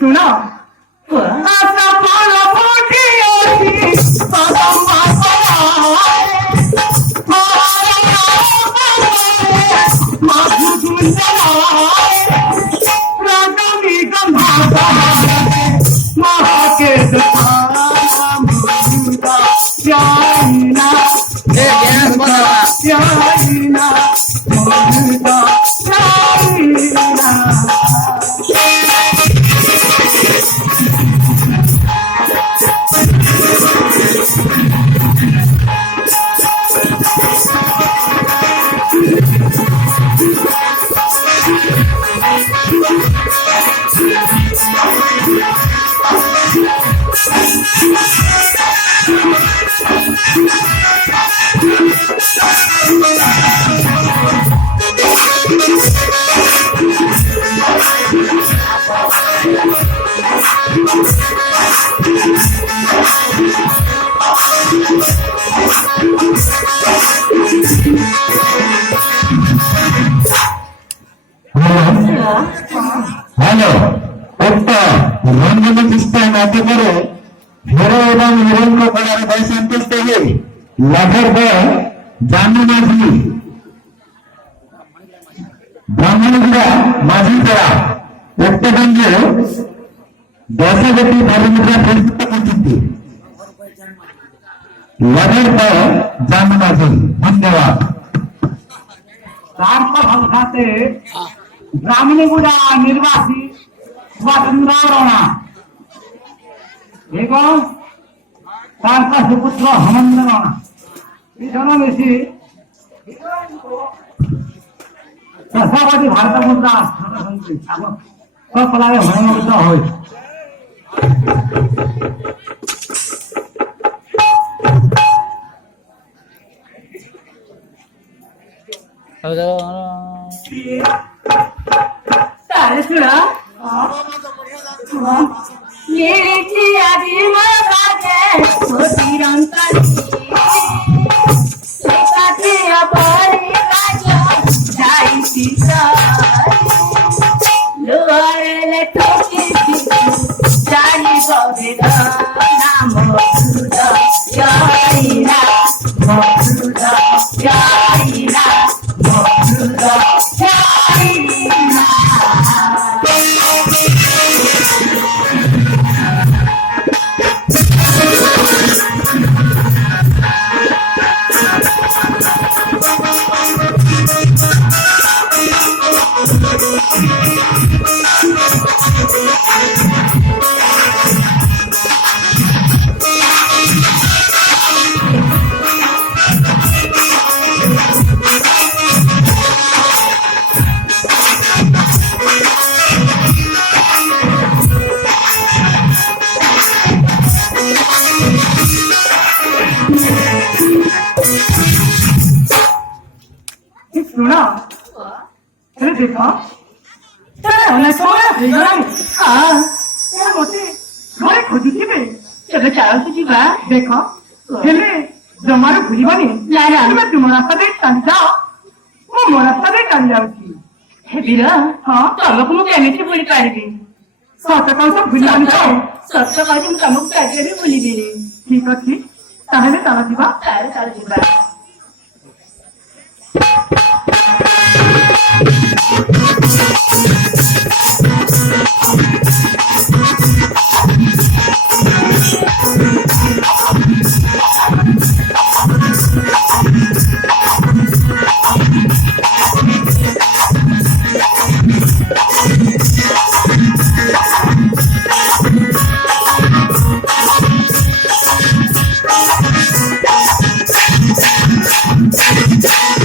सुना आसा पाला मोटी ओटी पदम হ্যালো একটা রঞ্জন চেষ্টা নাতে করে হিরো এবং হিরোইন করার বয়সন করতে গিয়ে লাভের বয় জানু মাঝি ব্রাহ্মণগুলা মাঝি করা উত্তরবঙ্গে 10 কোটি ধর্মীয় ফেসবুক প্রতিনিধি লাভের বয় জানু মাঝি ধন্যবাদ। তারপর ভাষাতে ব্রাহ্মণীগুলা নির্বাসী স্বাতন্ত্রণা এবং তারপর সুপুত্র হেমন্দ্রণা এই জন্য বেশি দশাবতী ভারত মুদ্রা সব ফলারে হরণগত হয়। তারে শুনা লিখি আদি মাঝে সতীর অন্তরে কাছে আপরে কাজ যাইছি লোয়ারে ঠকে জানি গবে নাম মধুর জয়রা মধুর জয়রা মধুর জয়রা सुना अरे देखा অনেক সময় হয়ে গেলাম মতে ঘরে খোঁজুଥିବେ ତବେ ଚାଲନ୍ତୁ ଯିବା ଦେଖ ହେଲେ ଜମାରୁ ଭୁଲିବନି ନା ନା ତୁମେ ତୁମ ରାସ୍ତା ଦେଇ ଚାଲି ଯାଅ ମୁଁ ମୋ ରାସ୍ତା ଦେଇ ଚାଲି ଯାଉଛି। ହେ ବୀର ହଁ ତମକୁ ମୁଁ କେମିତି ଭୁଲି ପାରିବି? ସତ କହୁଛ ଭୁଲିବନି ତ? ସତ କହୁଛି ମୁଁ ତମକୁ କେବେ ବି ଭୁଲିବିନି। ଠିକ ଅଛି ତାହେଲେ ଚାଲ ଯିବା। ତାହେଲେ ଚାଲ ଯିବା। Thank